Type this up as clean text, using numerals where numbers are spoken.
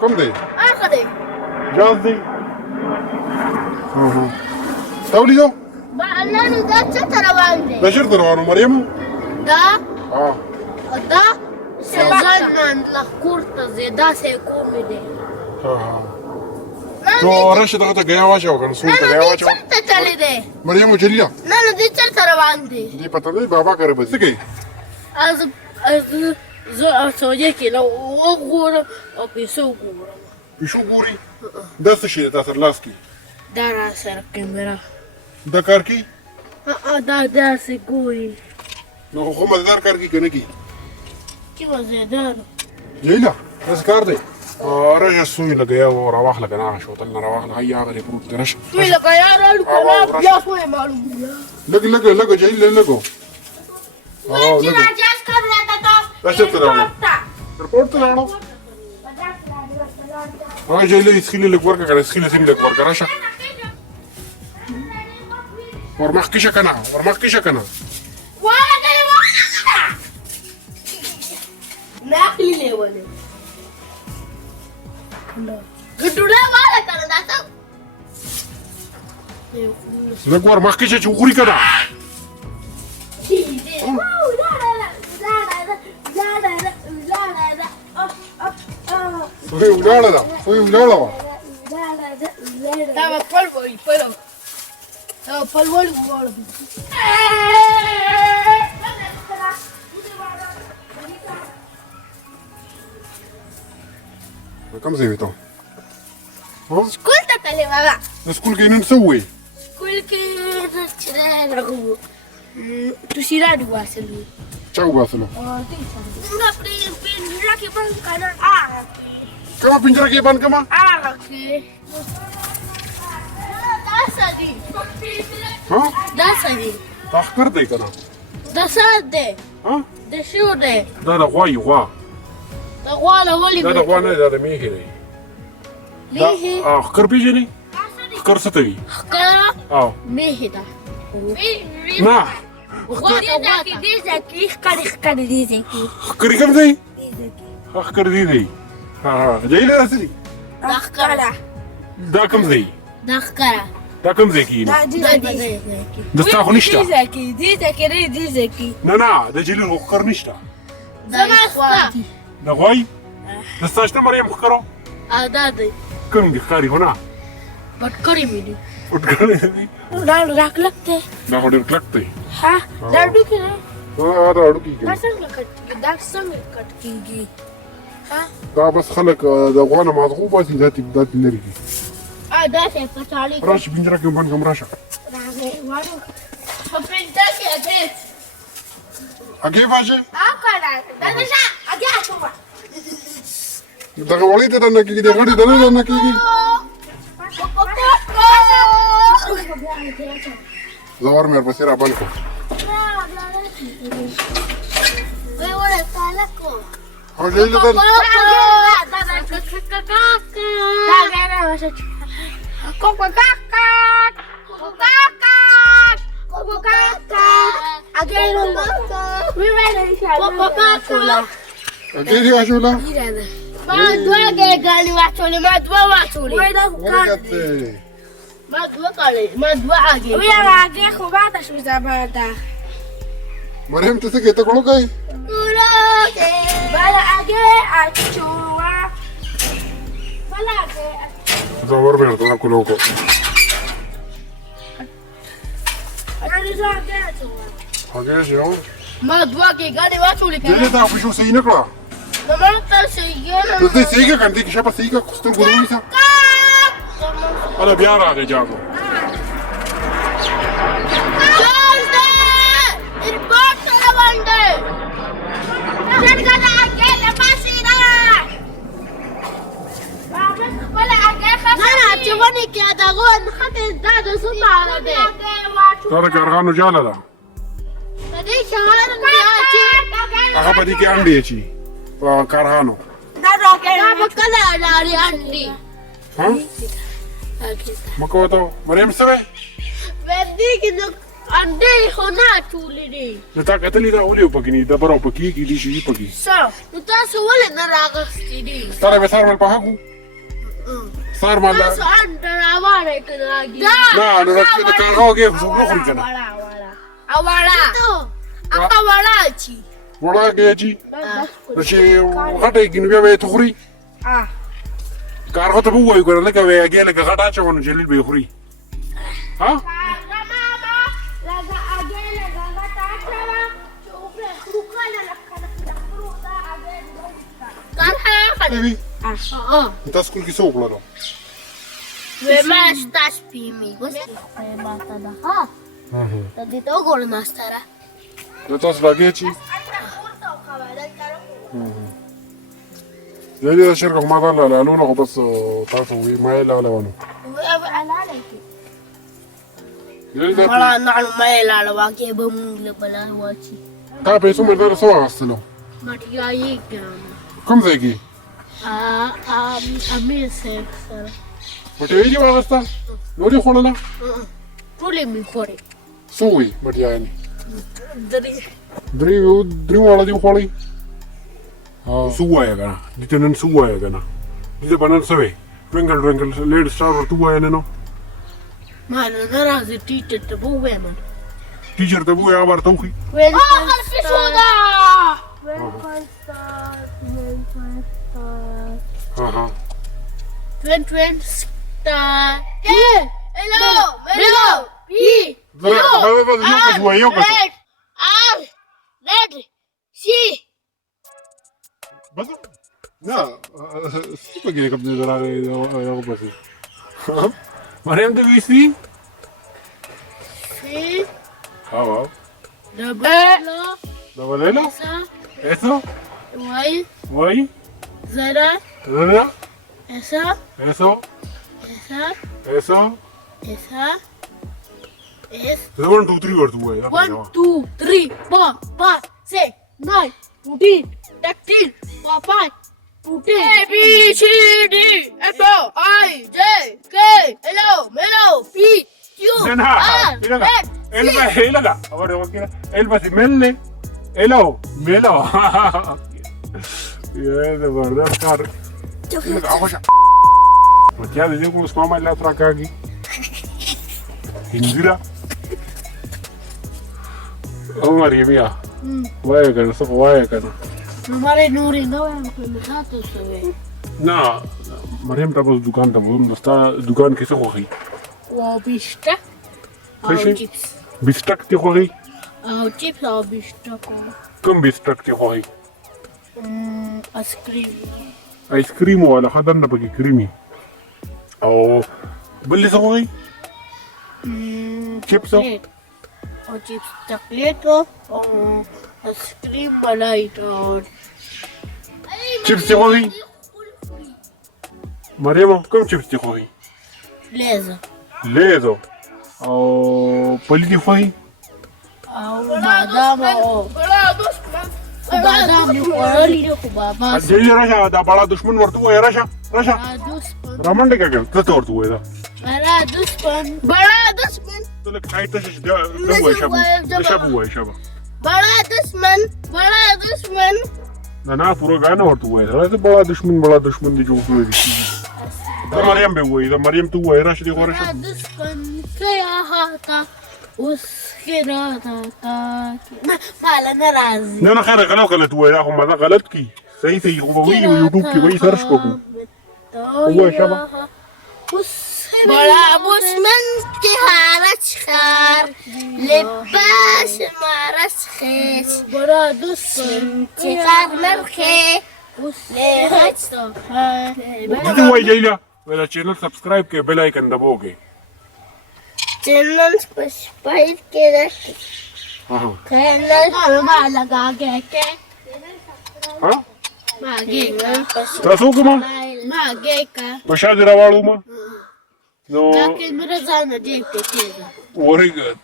كم دي؟ اخذي جاز دي؟ تولي دو؟ بأنني ده ترى عندي ده شرط روانو مريم؟ ده ده سيزن لكورتا زي ده سيكون دي تو رشد غدا جاي واشا وكان صوت جاي واشا شفت تلي دي مريم وجليا نانا دي ترى عندي دي بطل بابا قرب سكي از زو سوجيكي لو وغورا او بيسو غورا بيشو بوري ده سشي ده سرلاسكي دارا سر كاميرا ده كاركي دا سيكوري نو هم دار كاركي كنكي كيف زي دارو جيلا بس كاردي رجع السوي لقيا ورواح لقنا شو طلنا رواح هيا غري بروت رش في لك يا رجل كلام يا سوي معلوم لقى جيلا لقى لقى جاس كاميرا تا ايش ترى ريبورت لانا جيلا يسخيل لك ورقه كان يسخيل لك ورقه رشا ورمخ كيشا كنا ناكلي ليه ولا قدونا ولا كان داتو لك ورمخ كيشا شوغوري كنا soy ulala estaba polvo y fueron estaba polvo y polvo كم زيتو اسكولتا كلمة نسكول كي نسوي اسكول كي تشرا تشيرا دواسلو تشاو باسلو una pinjira que van kanan كما بنجرا كي بان كما araki dasadi ها dasadi تاخر دي كنا dasade ها dashude ده غواي غوا wala wali ده غوانا ده ميهري ليه خكر بيجيني خكر ستوي خكرا مهدا ما خكري كم زي خكر دي جاي لي راسلي دخكرا ده كم زي دخكرا ده كم زي كينا ده استاخو نشتا دي زكي نا ده جيلي خكر نشتا زماستا ده غواي ده استاشتا مريم خكرو دادي كم دي خاري هنا بتكري مني وتقولي لا راكلكتي ده هو دلكتي ها دادو كده هذا أروكي كده داكسن كتكيجي ها ده بس خلك ده غوانا مضغوبة ذاتي بدات نرجي ده شيء فتالي راش بنجرا كم بان كم راشا وارو فبنتك أجيت أجيب أجي أكره ده نشا أجي أشوفه ده غوالي ده نكيجي ده غادي ده نكيجي زوار مير بسيرة بانكو هو جاي لي ده أجي لي واشولا ما دوا قال واشولي ما دوا واشولي ورقتي ما دوا قال ما دوا عاجي ويا عاجي خباطة شو زبادة مريم تسكي تقولوا كاي بلا عاجي أشوا بلا عاجي زوار مير ده كلوكو أجي شو ما دوا قال واشولي جاي لي ده بشو سينكلا ما تسيجنا ده سيجا كان ديك شابا سيجا كستر غرويسا أنا بيارا أجي جابو ترى كارغانو جالا ده أخا بدي كي عندي شيء كارغانو ها ما كوتو مريم سوي Ande hona chulidi. Nata katali da ole upakini da bara upaki ki di shi upaki. So, nuta suwale na ragastidi. Tara be sar mal pahaku. Sar mal. So andara wale kanagi. Na no rakti da karo ge so no khuri kana. Awala. Aka wala chi. Wala ge ji. Rashi hata gin be be tukhri. Kar ho to bu way ko la ka be ge la ka hata cha won jelil be khuri. Ha? Baby. Kita school ki so klaro. Vema estás pimi. Você vai matar da ha? Tadi to gol nastara. Kita spaghetti. زي الشركة ما ضل لا لونه بس تعرفوا ما يلا ولا ونه. Malah nak main lah lagi bom lebaran wajib. Tapi semua dari semua aslo. Maria ikan. كم زيكي؟ Amir sekser. متى يجي واسطة؟ نوري خلنا؟ Boleh mikori. سوي متى يعني؟ Dari دري ولا دي خلي؟ سوى يا جنا. دي تنن سوى يا جنا. دي تبان سوي. رنجل ليد ستار توا يا نو. mana nara ziti tebu wema. تيجر تبوي يا بار توخي. Alfi soda. ها. 20 star. Hello. P. بس شوية وكذا. R. Red. C. بس. لا. سيبك كده قبل ذراع يا بس. مريم تبي سي؟ C. ها. Double. ليلى. eso. Y. وي. Zara. لا. Esa. eso. Esa. S. 1 2 3 ورد هو. 1 2 3 4 5 6 9 14 13 15 14 A B C D F I J K L M P Q R S Elba helaga. Ahora vamos a Elba si melle. Elo. Melo. يا ده بردار كار. وكيا ده يقول اسمه ما لا تراكاجي. إنجرا. عمر يميا. وايه كان صف وايه كان. हमारे नूरी दो हमको मिला तो सवे ना مريم تبغى دكان تبغى بس دكان كيسه خوخي. वो बिस्टा और كيسه؟ चिप्स بيستك تخوخي. और चिप्स और बिस्टा को كم بيستك تخوخي؟ आइसक्रीम ايس كريم ولا خدنا بقى كريمي. او بلي سخوخي؟ चिप्स और चिप्स चॉकलेट और आइसक्रीम मलाई और चिप्स تخوخي؟ مريم كم चिप्स تخوخي؟ लेज़र ليزو. او بلي تخوخي؟ और बादाम और बादाम और लीरो बाबा جاي رشا ده بلا دشمن ورتو يا رشا رشا. رمان دقيقة كم تتورتو هذا. बड़ा दुश्मन قلت لك هاي تشش ده هو شابه बड़ा दुश्मन انا فروق انا ورتو هذا بلا دشمن دي جو فلوس. ده مريم بيوي ده مريم تو هي رش دي बड़ा ورشا. दुश्मन क्या था उसके राता था माला नाराज انا خير غلط غلط هو اخو ما غلط كي سي هو يوتيوب كي وي سيرش كوكو. هو شبه बड़ा दुश्मन के हारच खार लिबास मारस खेस बड़ा दुश्मन के खार नरखे ले हच तो دي هو جايله ولا चैनल सब्सक्राइब के बेल आइकन दबाओगे. चैनल सब्सक्राइब के रख हां चैनल में लगा के हां मागे تاسو کوم मागे का بشادر واړو ما نو لكن مرزانه دي كتير ورګه